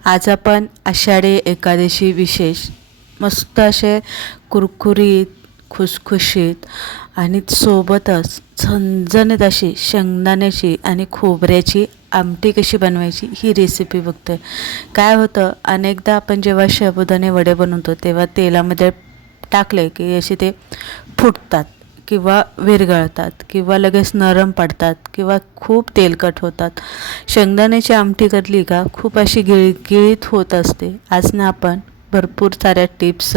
आज आपण आषाढी एकादशी विशेष मस्त असे कुरकुरीत, खुसखुशीत आणि सोबतच झणझणीत अशी शेंगदाण्याची आणि खोबऱ्याची आमटी कशी बनवायची ही रेसिपी बघतोय। काय होतं, अनेकदा आपण जेव्हा साबुदाणे वडे बनवतो तेव्हा तेलामध्ये टाकले की असे ते फुटतात किंवा विरघळतात किंवा लगेच नरम पडतात किंवा खूप तेलकट होतात। शेंगदाण्याची आमटी करली का खूप अशी गिळगिळीत होत असते। आज ना आपण भरपूर साऱ्या टिप्स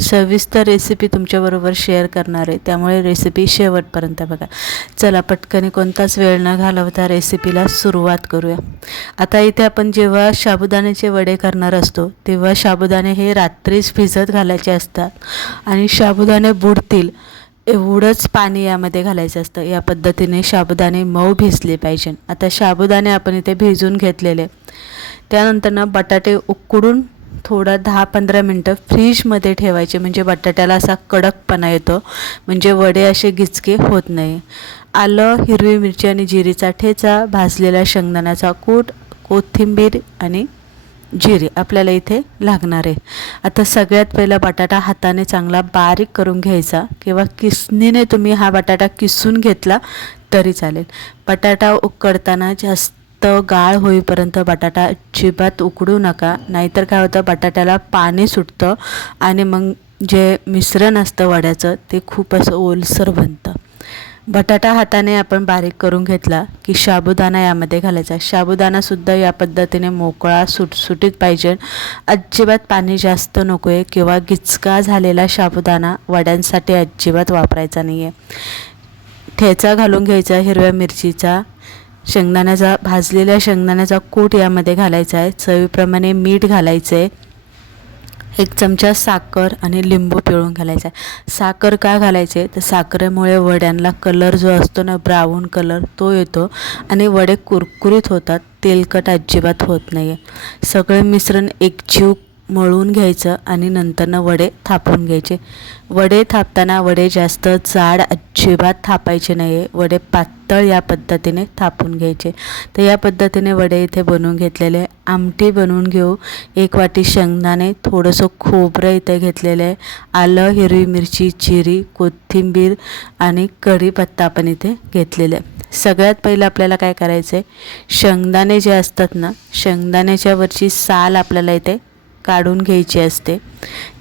सविस्तर रेसिपी तुमच्याबरोबर शेअर करणार आहे, त्यामुळे रेसिपी शेवटपर्यंत बघा। चला पटकन कोणताच वेळ न घालवता रेसिपीला सुरुवात करूया। आता इथे आपण जेव्हा साबुदाण्याचे वडे करणार असतो तेव्हा साबुदाणे हे रात्रीच भिजत घालायचे असतात आणि साबुदाणे बुडतील एवढंच पाणी यामध्ये घालायचं असतं। या पद्धतीने साबुदाणे मऊ भिजले पाहिजे। आता साबुदाणे आपण इथे भिजून घेतलेले, त्यानंतर बटाटे उकडून थोडा 10-15 मिनटं फ्रीजमध्ये ठेवायचे, म्हणजे बटाट्याला असा कडकपणा येतो, म्हणजे वडे असे गिचके होत नाही। आलं, हिरवी मिरची आणि जिरीचा ठेचा, भाजलेला शेंगदाण्याचा कूट, कोथिंबीर आणि जिरे आपल्याला इथे लागणार आहे। आता सगळ्यात पहिला बटाटा हाताने चांगला बारीक करून घ्यायचा किंवा किसणीने तुम्ही हा बटाटा किसून घेतला तरी चालेल। बटाटा उकडताना जास्त गाळ होईपर्यंत बटाटा अजिबात उकडू नका, नाहीतर काय होतं बटाट्याला पाणी सुटतं आणि मग जे मिश्रण असतं वड्याचं ते खूप असं ओलसर बनतं। बटाटा हाताने आपण बारीक करून घेतला की साबुदाणा यामध्ये घालायचा। साबुदाणासुद्धा या पद्धतीने मोकळा सुटसुटीत पाहिजे, अजिबात पाणी जास्त नको आहे किंवा गिचका झालेला साबुदाणा वड्यांसाठी अजिबात वापरायचा नाही आहे। ठेचा घालून घ्यायचा हिरव्या मिरचीचा, शेंगदाण्याचा भाजलेल्या शेंगदाण्याचा कूट यामध्ये घालायचा आहे, चवीप्रमाणे मीठ घालायचं आहे, 1 चमचा साखर आणि लिंबू पिळून घालायचा आहे। साखर का घालायचे तर साखरेमुळे वड्यांना कलर जो असतो ना ब्राऊन कलर तो येतो आणि वडे कुरकुरीत होतात, तेलकट अजिबात होत नाही आहे। सगळे मिश्रण एकजीव मळून घ्यायचं आणि नंतरनं वडे थापून घ्यायचे। वडे थापताना वडे जास्त जाड अजिबात थापायचे नाही आहे, वडे पातळ या पद्धतीने थापून घ्यायचे। तर या पद्धतीने वडे इथे बनवून घेतलेले। आमटी बनवून घेऊ। 1 वाटी शेंगदाणे, थोडंसं खोबरं इथे घेतलेलं आहे, आलं, हिरवी मिरची, जिरी, कोथिंबीर आणि कढीपत्ता आपण इथे घेतलेलं आहे। सगळ्यात पहिलं आपल्याला काय करायचं आहे, शेंगदाणे जे असतात ना शेंगदाण्याच्यावरची साल आपल्याला इथे काढून घ्यायची असते।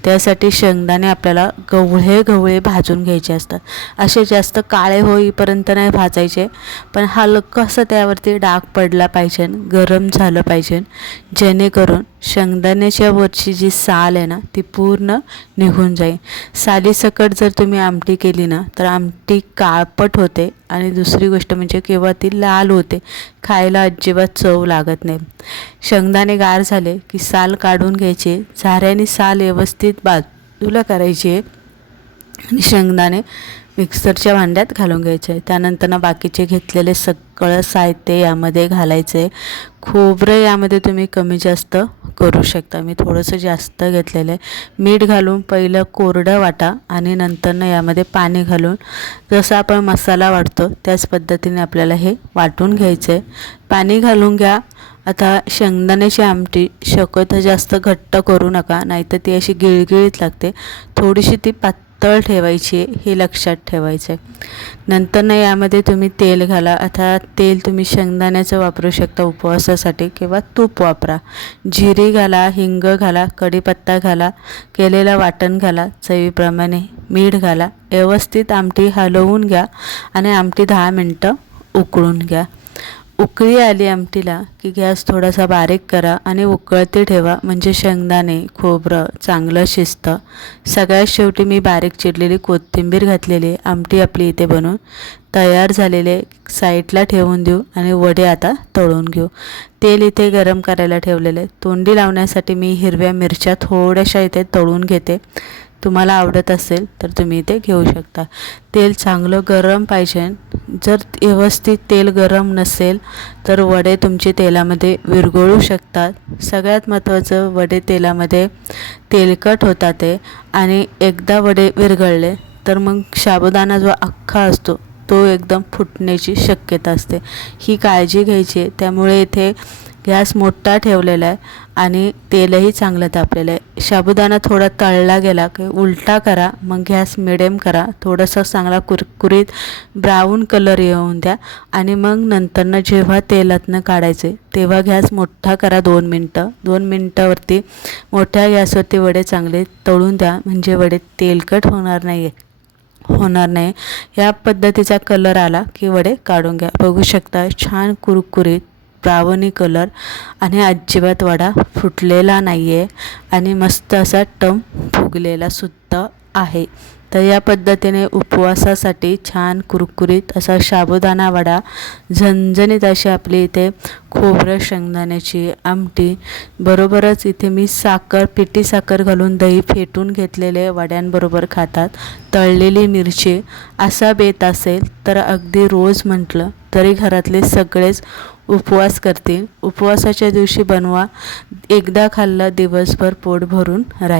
त्यासाठी शेंगदाणे आपल्याला गवळे गवळे भाजून घ्यायचे असतात, असे जास्त काळे होईपर्यंत नाही भाजायचे, पण हलकंसं त्यावरती डाग पडला पाहिजे, गरम झालं पाहिजे, जेणेकरून शेंगदाण्याच्या वरची जी साल आहे ना ती पूर्ण निघून जाईल। सालीसकट जर तुम्ही आमटी केली ना तर आमटी काळपट होते आणि दुसरी गोष्ट म्हणजे केव्हा ती लाल होते, खायला अजिबात चव लागत नाही। शेंगदाणे गार झाले की साल काढून घ्यायचे, झाऱ्याने साल व्यवस्थित बाजूला करायची आणि शेंगदाणे मिक्सरच्या भांड्यात घालून घ्यायचे। त्यानंतर बाकीचे घेतलेले सगळं साहित्य यामध्ये घालायचे। खोबरं यामध्ये तुम्ही कमी जास्त करू शकता, मी थोडंसं जास्त घेतलेलं आहे। मीठ घालून पहिलं कोरडं वाटा आणि नंतरनं यामध्ये पाणी घालून जसं आपण मसाला वाटतो त्याच पद्धतीने आपल्याला हे वाटून घ्यायचं आहे। पाणी घालून घ्या। आता शेंगदाण्याची आमटी शक्यतो जास्त घट्ट करू नका, नाहीतर ती अशी गिळगिळीत लागते, थोडीशी ती पातळ ठेवायची हे लक्षात ठेवायचं आहे। नंतर यामध्ये तुम्ही तेल घाला। आता तेल तुम्ही शेंगदाण्याचं वापरू शकता उपवासासाठी किंवा तूप वापरा। जिरे घाला, हिंग घाला, कढीपत्ता घाला, केलेलं वाटण घाला, चवीप्रमाणे मीठ घाला, व्यवस्थित आमटी हलवून घ्या आणि आमटी 10 मिनटं उकळून घ्या। उकळी आली आमटीला की गॅस थोडासा बारीक करा आणि उकळते ठेवा, म्हणजे शेंगदाणे खोबरं चांगलं शिजतं। सगळ्यात शेवटी मी बारीक चिरलेली कोथिंबीर घातलेली। आमटी आपली इथे बनवून तयार झालेले साईडला ठेवून देऊ आणि वडे आता तळून घेऊ। तेल इथे गरम करायला ठेवलेले। तोंडी लावण्यासाठी मी हिरव्या मिरच्या थोड्याशा इथे तळून घेते, तुम्हाला आवडत असेल तर तुम्ही इथे घेऊ शकता। तेल चांगलं गरम पाहिजे, जर व्यवस्थित तेल गरम नसेल तर वडे तुमचे तेलामध्ये विरघळू शकतात। सगळ्यात महत्त्वाचं, वडे तेलामध्ये तेलकट होतात ते, आणि एकदा वडे विरघळले तर मग साबुदाणा जो अख्खा असतो तो एकदम फुटण्याची शक्यता असते, ही काळजी घ्यायची। त्यामुळे इथे गॅस मोठा ठेवलेला आहे आणि तेलही चांगलं तापलेलं आहे. साबुदाणा थोडा तळला गेला की उलटा करा, मग गॅस मिडियम करा, थोडंसं चांगला कुरकुरीत ब्राऊन कलर येऊन द्या आणि मग नंतरनं जेव्हा तेलातनं काढायचे तेव्हा गॅस मोठा करा 2 मिनटं. 2 मिनटावरती मोठ्या गॅसवरती वडे चांगले तळून द्या, म्हणजे वडे तेलकट होणार नाही. या पद्धतीचा कलर आला की वडे काढून घ्या. बघू शकता छान कुरकुरीत ब्राउनी कलर आणि अजिबात वडा फुटलेला नाही आहे आणि मस्त असा टम फुगलेला सुद्धा आहे. तर या पद्धतीने उपवासासाठी छान कुरकुरीत असा साबुदाणा वडा, झणझणीत अशी आपली इथे खोबरं शेंगदाण्याची आमटी, बरोबरच इथे मी पिठी साखर घालून दही फेटून घेतलेले वड्यांबरोबर खातात. तळलेली मिरची असा बेत असेल तर अगदी रोज म्हटलं तरी घरातले सगळेच उपवास करतील. उपवासाच्या दिवशी बनवा, एकदा खाल्लं दिवसभर पोट भरून राहील.